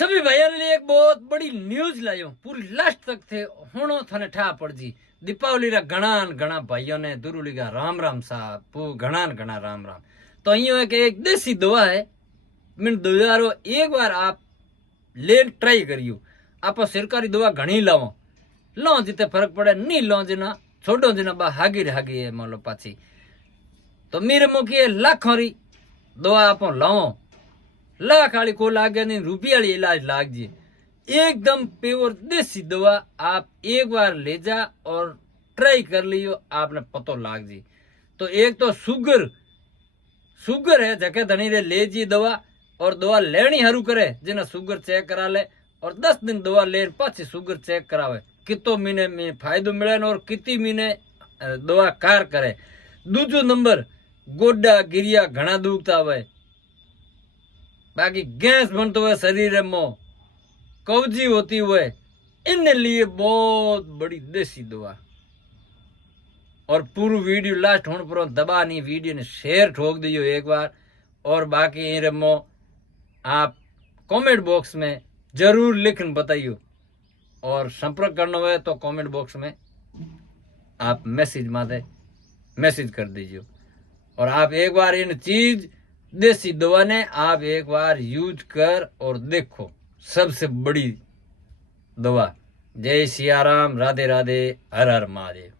सभी भाइयों ने एक बहुत बड़ी न्यूज लायो पूरी लास्ट तक थे होनो थाने ठा पड़ जी दीपावली रा घना भाइयों ने दुरुली का राम राम साहब घना राम राम। तो अहियो है कि एक देसी दवा है मिन दुजारो एक बार आप ले ट्राई करियो। आप सरकारी दवा घनी लावो लो जिते फर्क पड़े नहीं लो जिना छोड़ो जिना बा हागी है मान लो पाछी तो मेरे मुखी लाखों री दवा आप लाओ लाख वाली को लागे नहीं रुपया वाली इलाज लाग जी एकदम प्योर देसी दवा आप एक बार ले जा और ट्राई कर लियो आपने पतो लाग जी। तो एक तो शुगर है जके धनी रे ले जी दवा और दवा लेनी हरू करे जिन्हें शुगर चेक करा ले और 10 दिन दवा ले पाछी शुगर चेक करावे कितो महीने में फायदो मिले और कितनी महीने दवा कार करे। दूसरो नंबर गोडा गिरिया घना दुखता हुए बाकी गैस बनते हुए शरीर में कब्जी होती हुए इनके लिए बहुत बड़ी देसी दवा। और पूरी वीडियो लास्ट होने पर दबा नहीं वीडियो ने शेयर ठोक दियो एक बार और बाकी रमो आप कमेंट बॉक्स में जरूर लिखन बताइयो और संपर्क करना हो तो कमेंट बॉक्स में आप मैसेज कर दीजिए। और आप एक बार इन चीज देसी दवा ने आप एक बार यूज कर और देखो सबसे बड़ी दवा। जय सिया राम, राधे राधे, हर हर महादेव।